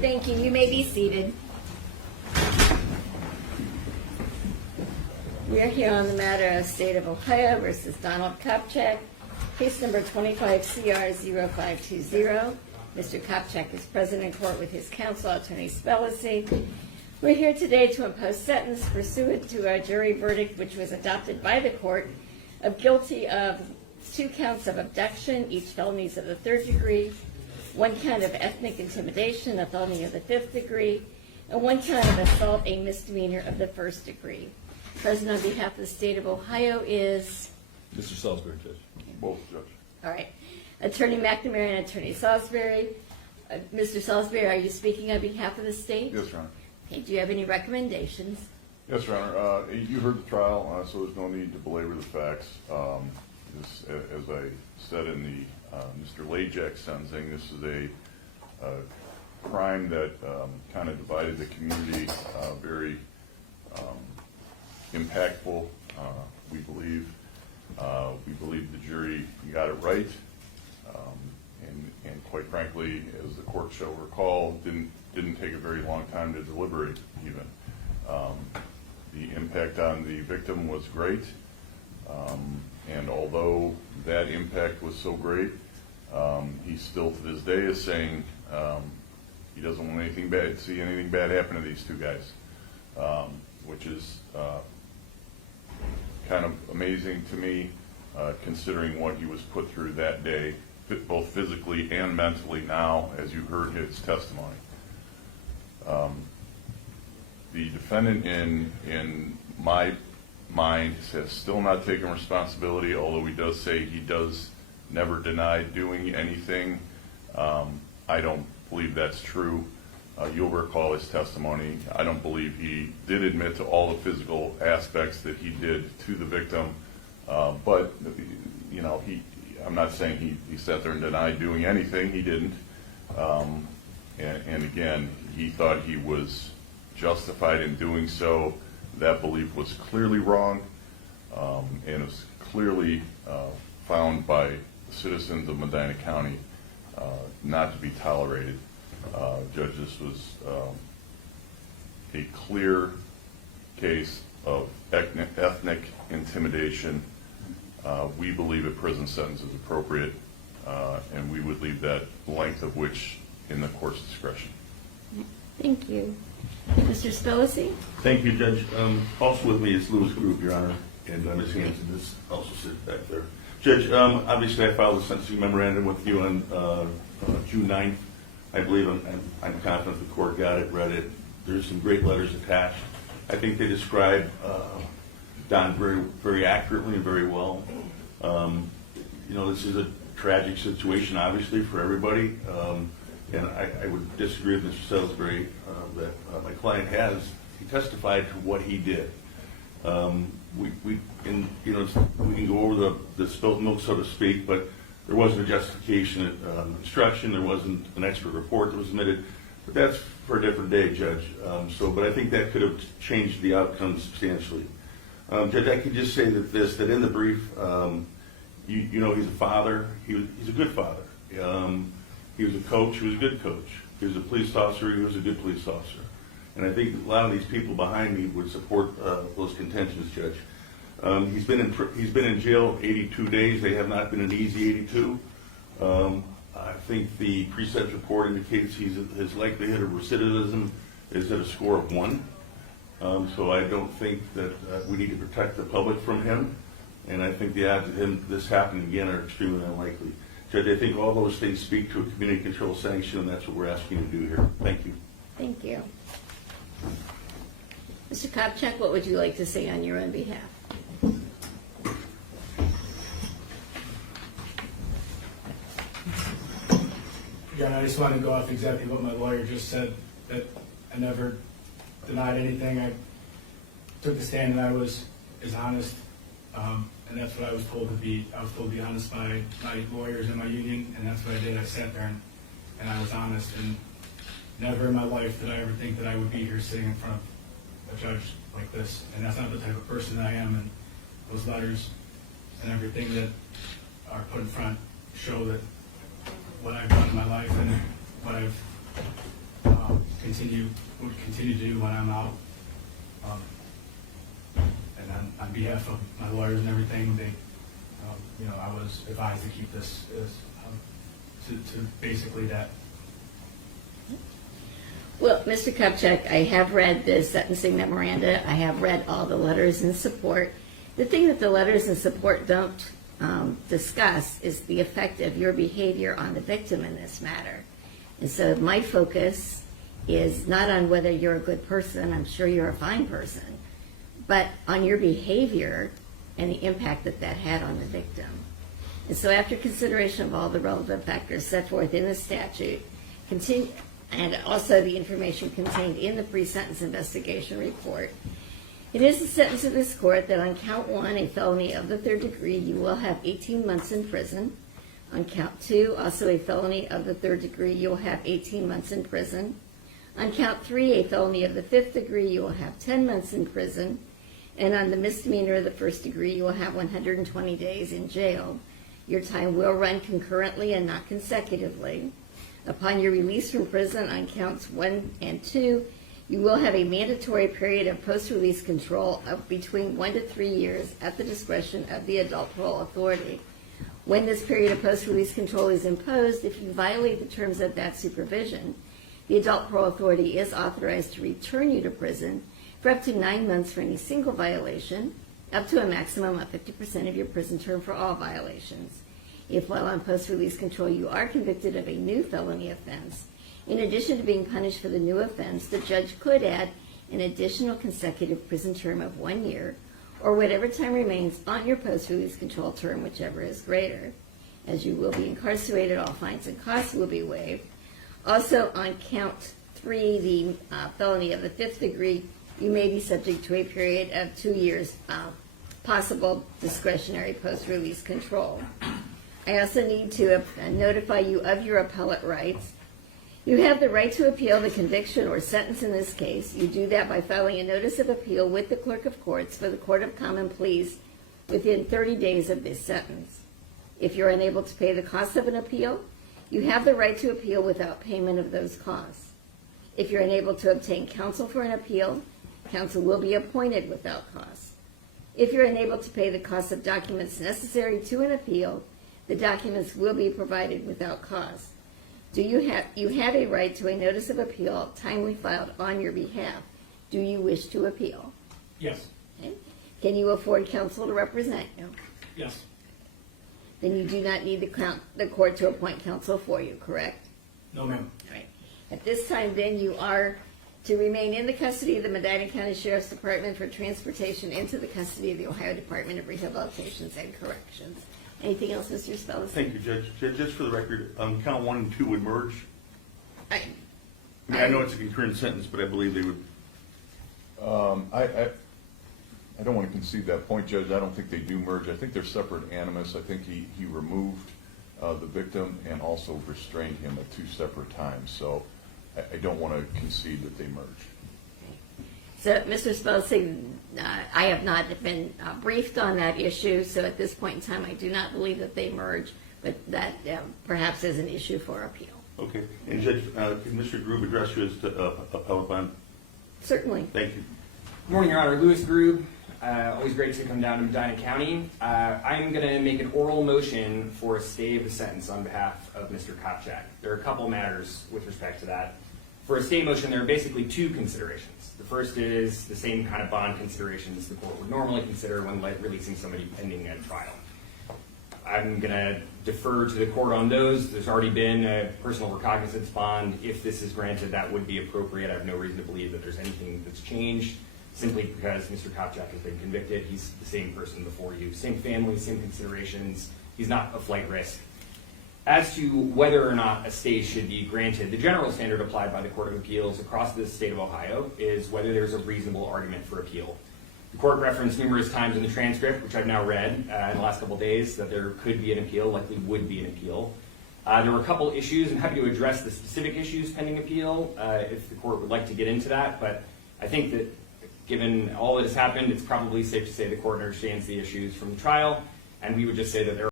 Thank you. You may be seated. We are here on the matter of State of Ohio versus Donald Kopchak, case number 25CR0520. Mr. Kopchak is present in court with his counsel, Attorney Spellacy. We're here today to impose sentence pursuant to a jury verdict which was adopted by the court of guilty of 2 counts of abduction, each felonies of the 3rd degree, 1 count of ethnic intimidation, a felony of the 5th degree, and 1 count of assault, a misdemeanor of the 1st degree. Present on behalf of the State of Ohio is Mr. Salisbury, Judge. Both, Judge. all right, Attorney McNamara and Attorney Salisbury. Mr. Salisbury, are you speaking on behalf of the state? Yes, Your Honor. Okay, do you have any recommendations? Yes, Your Honor. You heard the trial, so there's no need to belabor the facts. As I said in the Mr. Lajak sentencing, this is a crime that kind of divided the community, very impactful, we believe. We believe the jury got it right, and quite frankly, as the court shall recall, didn't take a very long time to deliberate even. The impact on the victim was great, and although that impact was so great, he still to this day is saying he doesn't want anything bad, see anything bad happen to these 2 guys, which is kind of amazing to me, considering what he was put through that day, both physically and mentally now, as you heard his testimony. The defendant, in my mind, has still not taken responsibility, although he does say he does never deny doing anything. I don't believe that's true. You'll recall his testimony. I don't believe he did admit to all the physical aspects that he did to the victim, but you know, I'm not saying he sat there and denied doing anything. He didn't. And again, he thought he was justified in doing so. That belief was clearly wrong, and was clearly found by the citizens of Medina County not to be tolerated. Judge, this was a clear case of ethnic intimidation. We believe a prison sentence is appropriate, and we would leave that length of which in the court's discretion. Thank you. Mr. Spellacy? Thank you, Judge. Also with me is Lewis Group, Your Honor, and Ms. Hanson is also sitting back there. Judge, obviously I filed a sentencing memorandum with you on June 9th. I believe I'm confident the court got it, read it. There's some great letters attached. I think they describe Don very accurately and very well. You know, this is a tragic situation, obviously, for everybody. And I would disagree with Mr. Salisbury that my client he testified to what he did. We can go over the spilt milk, so to speak, but there wasn't a justification instruction, there wasn't an expert report that was submitted, but that's for a different day, Judge. But I think that could have changed the outcome substantially. Judge, I could just say that in the brief, you know, he's a father. He's a good father. He was a coach. He was a good coach. He was a police officer. He was a good police officer. And I think a lot of these people behind me would support those contentions, Judge. He's been in jail 82 days. They have not been an easy 82. I think the pre-sentence report indicates his likelihood of recidivism is at a score of 1. So I don't think that we need to protect the public from him. And I think the odds of this happening again are extremely unlikely. Judge, I think all those things speak to a community control sanction, and that's what we're asking you to do here. Thank you. Thank you. Mr. Kopchak, what would you like to say on your own behalf? Yeah, I just want to go off exactly what my lawyer just said, that I never denied anything. I took the stand and I was honest, and that's what I was told to be. I was told to be honest by my lawyers and my union, and that's what I did. I sat there and I was honest, and never in my life did I ever think that I would be here sitting in front of a judge like this. And that's not the type of person that I am, and those letters and everything that are put in front show that what I've done in my life I've would continue to do when I'm out. And on behalf of my lawyers and everything, they, I was advised to keep this as, to basically that. Well, Mr. Kupchak, I have read the sentencing memoranda. I have read all the letters in support. The thing that the letters in support don't discuss is the effect of your behavior on the victim in this matter. And so my focus is not on whether you're a good person, I'm sure you're a fine person, but on your behavior and the impact that that had on the victim. And so after consideration of all the relevant factors set forth in the statute, and also the information contained in the pre-sentence investigation report, it is the sentence of this court that on count 1, a felony of the 3rd degree, you will have 18 months in prison. On count 2, also a felony of the 3rd degree, you will have 18 months in prison. On count 3, a felony of the 5th degree, you will have 10 months in prison. And on the misdemeanor of the 1st degree, you will have 120 days in jail. Your time will run concurrently and not consecutively. Upon your release from prison on counts 1 and 2, you will have a mandatory period of post-release control of between 1 to 3 years at the discretion of the adult parole authority. When this period of post-release control is imposed, if you violate the terms of that supervision, the adult parole authority is authorized to return you to prison for up to 9 months for any single violation, up to a maximum of 50% of your prison term for all violations. If while on post-release control you are convicted of a new felony offense, in addition to being punished for the new offense, the judge could add an additional consecutive prison term of 1 year, or whatever time remains on your post-release control term, whichever is greater. As you will be incarcerated, all fines and costs will be waived. Also, on count 3, the felony of the 5th degree, you may be subject to a period of 2 years possible discretionary post-release control. I also need to notify you of your appellate rights. You have the right to appeal the conviction or sentence in this case. You do that by filing a notice of appeal with the clerk of courts for the Court of Common Pleas within 30 days of this sentence. If you're unable to pay the cost of an appeal, you have the right to appeal without payment of those costs. If you're unable to obtain counsel for an appeal, counsel will be appointed without cost. If you're unable to pay the cost of documents necessary to an appeal, the documents will be provided without cost. You have a right to a notice of appeal timely filed on your behalf. Do you wish to appeal? Yes. Okay. Can you afford counsel to represent you? Yes. Then you do not need the court to appoint counsel for you, correct? No, ma'am. All right. At this time, then, you are to remain in the custody of the Medina County Sheriff's Department for transportation into the custody of the Ohio Department of Rehabilitation and Corrections. Anything else, Mr. Spells? Thank you, Judge. Judge, just for the record, count 1 and 2 would merge. I I know it's a concurrent sentence, but I believe they would. I don't want to concede that point, Judge. I don't think they do merge. I think they're separate animus. I think he removed the victim and also restrained him at 2 separate times. So I don't want to concede that they merge. So, Mr. Spelsing, I have not been briefed on that issue, so at this point in time, I do not believe that they merge, but that perhaps is an issue for appeal. Okay. And Judge, can Mr. Grube address you as to appellate bond? Certainly. Thank you. Good morning, Your Honor. Louis Grube. Always great to come down to Medina County. I'm going to make an oral motion for a stay of the sentence on behalf of Mr. Kopchak. There are a couple matters with respect to that. For a stay motion, there are basically 2 considerations. The first is the same kind of bond considerations the court would normally consider when releasing somebody pending a trial. I'm going to defer to the court on those. There's already been a personal recognizance bond. If this is granted, that would be appropriate. I have no reason to believe that there's anything that's changed, simply because Mr. Kopchak has been convicted. He's the same person before you. Same family, same considerations. He's not a flight risk. As to whether or not a stay should be granted, the general standard applied by the Court of Appeals across the state of Ohio is whether there's a reasonable argument for appeal. The court referenced numerous times in the transcript, which I've now read in the last couple of days, that there could be an appeal, likely would be an appeal. There were a couple issues. I'm happy to address the specific issues pending appeal if the court would like to get into that, but I think that given all that has happened, it's probably safe to say the court understands the issues from the trial, and we would just say that there